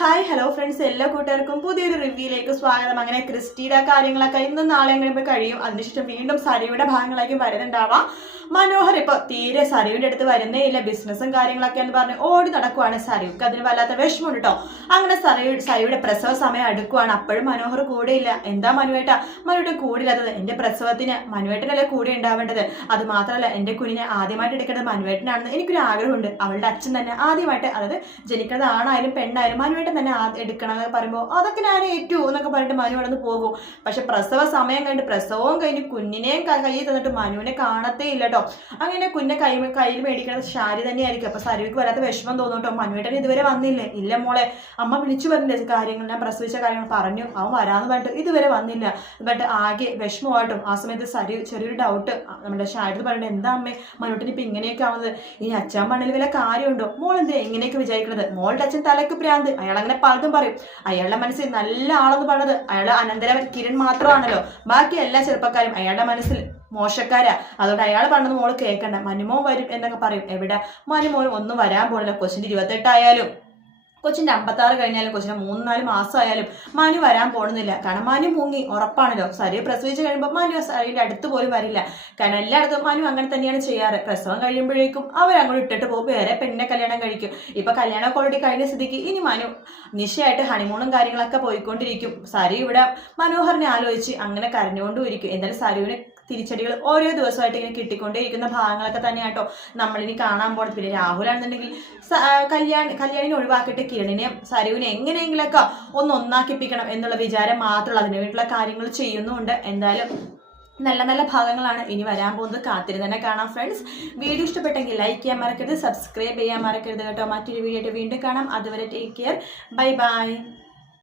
Hi hello friends എല്ലാ കൂട്ടുകാർക്കും പുതിയൊരു റിവ്യൂയിലേക്ക് സ്വാഗതം. അങ്ങനെ ക്രിസ്റ്റിയുടെ കാര്യങ്ങളൊക്കെ ഇന്നും നാളെ കഴിയുമ്പോൾ കഴിയും. അതിനുശേഷം വീണ്ടും സരിയുടെ ഭാഗങ്ങളായിരിക്കും വരുന്നുണ്ടാവാം. മനോഹർ ഇപ്പോൾ തീരെ സരിയുടെ അടുത്ത് വരുന്നേ ഇല്ല ബിസിനസ്സും കാര്യങ്ങളൊക്കെ എന്ന് പറഞ്ഞ് ഓടി നടക്കുവാണ് സരയുക്ക് അതിന് വല്ലാത്ത വിഷമമുണ്ട് കേട്ടോ അങ്ങനെ സരിയുടെ സരിയുടെ പ്രസവ സമയം അടുക്കുവാണ്. അപ്പോഴും മനോഹർ കൂടെയില്ല എന്താ മനുവേട്ട? മനുവേട്ടൻ കൂടില്ലാത്തത്. എന്റെ പ്രസവത്തിന് മനുവേട്ടനല്ലേ കൂടെ ഉണ്ടാവേണ്ടത്? അത് മാത്രമല്ല എന്റെ കുഞ്ഞിനെ ആദ്യമായിട്ട് എടുക്കേണ്ടത് മനുവേട്ടനാണെന്ന് എനിക്കൊരു ആഗ്രഹമുണ്ട്. അവളുടെ അച്ഛൻ തന്നെ ആദ്യമായിട്ട് അതായത് ജനിക്കുന്നത് ആണായാലും പെണ്ണായാലും മനുവേട്ടൻ തന്നെ ആദ്യം എടുക്കണം എന്നൊക്കെ പറയുമ്പോൾ അതൊക്കെ ഞാൻ ഏറ്റു എന്നൊക്കെ പറഞ്ഞിട്ട് മനു അവിടെ പോകും. പക്ഷെ പ്രസവ സമയം കഴിഞ്ഞ് പ്രസവവും കഴിഞ്ഞ് കുഞ്ഞിനെയും കയ്യിൽ തന്നിട്ട് മനുവിനെ കാണത്തേ ഇല്ല കേട്ടോ അങ്ങനെ കുഞ്ഞെ കൈ കയ്യിൽ മേടിക്കണത് ശാരി തന്നെയായിരിക്കും. അപ്പൊ സരുവിക്ക് വരാത്ത വിഷമം തോന്നും കേട്ടോ മനുവേട്ടൻ ഇതുവരെ വന്നില്ലേ? ഇല്ല മോളെ. അമ്മ വിളിച്ചു പറഞ്ഞില്ലേ കാര്യങ്ങൾ. ഞാൻ പ്രസവിച്ച കാര്യങ്ങൾ പറഞ്ഞു. അവൻ വരാന്ന് പറഞ്ഞിട്ട് ഇതുവരെ വന്നില്ല. ബട്ട് ആകെ വിഷമമായിട്ടും ആ സമയത്ത് സരി ചെറിയൊരു ഡൗട്ട് നമ്മുടെ ഷാരി പറഞ്ഞിട്ട് എന്താ അമ്മേ? മനുവേട്ടൻ ഇപ്പൊ ഇങ്ങനെയൊക്കെ ആവുന്നത്. ഇനി അച്ഛൻ പണിയിൽ വല്ല കാര്യമുണ്ടോ? മോൾ എന്താ ഇങ്ങനെയൊക്കെ വിചാരിക്കുന്നത് മോളുടെ അച്ഛൻ തലക്ക് ഭ്രാന്ത് അയാൾ അങ്ങനെ പലതും പറയും. അയാളുടെ മനസ്സിൽ നല്ല ആളെന്ന് പറഞ്ഞത് അയാൾ അനന്തരവൻ കിരൺ മാത്രമാണല്ലോ. ബാക്കി എല്ലാ ചെറുപ്പക്കാരും അയാളുടെ മനസ്സിൽ മോശക്കാരാ. അതുകൊണ്ട് അയാൾ പറഞ്ഞത് മോൾ കേൾക്കണ്ട. മനുമോൻ വരും എന്നൊക്കെ പറയും. എവിടെ? മനുമോൻ ഒന്നും വരാൻ പോണില്ല. കൊച്ചിന്റെ ഇരുപത്തെട്ടായാലും കൊച്ചിന്റെ അമ്പത്താറ് കഴിഞ്ഞാലും കൊച്ചിന്റെ മൂന്ന് നാല് മാസമായാലും മനു വരാൻ പോണെന്നില്ല. കാരണം മനു മുങ്ങി ഉറപ്പാണല്ലോ. സരിയെ പ്രസവിച്ച് കഴിയുമ്പോൾ മനു സരിയുടെ അടുത്ത് പോലും വരില്ല. കാരണം എല്ലായിടത്തും മനു അങ്ങനെ തന്നെയാണ് ചെയ്യാറ്. പ്രസവം കഴിയുമ്പോഴേക്കും അവരങ്ങോട്ട് ഇട്ടിട്ട് പോകും. വേറെ പെണ്ണിനെ കല്യാണം കഴിക്കും. ഇപ്പൊ കല്യാണം ഓൾറെഡി കഴിഞ്ഞ സ്ഥിതിക്ക് ഇനി മനു നിശയായിട്ട് ഹണിമൂണും കാര്യങ്ങളൊക്കെ പോയിക്കൊണ്ടിരിക്കും. സരി ഇവിടെ മനോഹറിനെ ആലോചിച്ച് അങ്ങനെ കരഞ്ഞുകൊണ്ടും ഇരിക്കും. എന്തായാലും സരുവിന് തിരിച്ചടികൾ ഓരോ ദിവസമായിട്ട് ഇങ്ങനെ കിട്ടിക്കൊണ്ടേയിരിക്കുന്ന ഭാഗങ്ങളൊക്കെ തന്നെ കേട്ടോ നമ്മളിനി കാണാൻ പോണത്. പിന്നെ രാഹുലാണെന്നുണ്ടെങ്കിൽ കല്യാണി കല്യാണിനെ ഒഴിവാക്കിയിട്ട് കിരണിനെയും സരുവിനെ എങ്ങനെയെങ്കിലൊക്കെ ഒന്ന് ഒന്നാക്കിപ്പിക്കണം എന്നുള്ള വിചാരം മാത്രമുള്ള അതിന് വേണ്ടിയുള്ള കാര്യങ്ങൾ ചെയ്യുന്നുമുണ്ട്. എന്തായാലും നല്ല നല്ല ഭാഗങ്ങളാണ് ഇനി വരാൻ പോകുന്നത്. കാത്തിരുന്ന് തന്നെ കാണാം ഫ്രണ്ട്സ്. വീഡിയോ ഇഷ്ടപ്പെട്ടെങ്കിൽ ലൈക്ക് ചെയ്യാൻ മറക്കരുത്. സബ്സ്ക്രൈബ് ചെയ്യാൻ മറക്കരുത് കേട്ടോ. മറ്റൊരു വീഡിയോ ആയിട്ട് വീണ്ടും കാണാം. അതുവരെ ടേക്ക് കെയർ. Bye bye.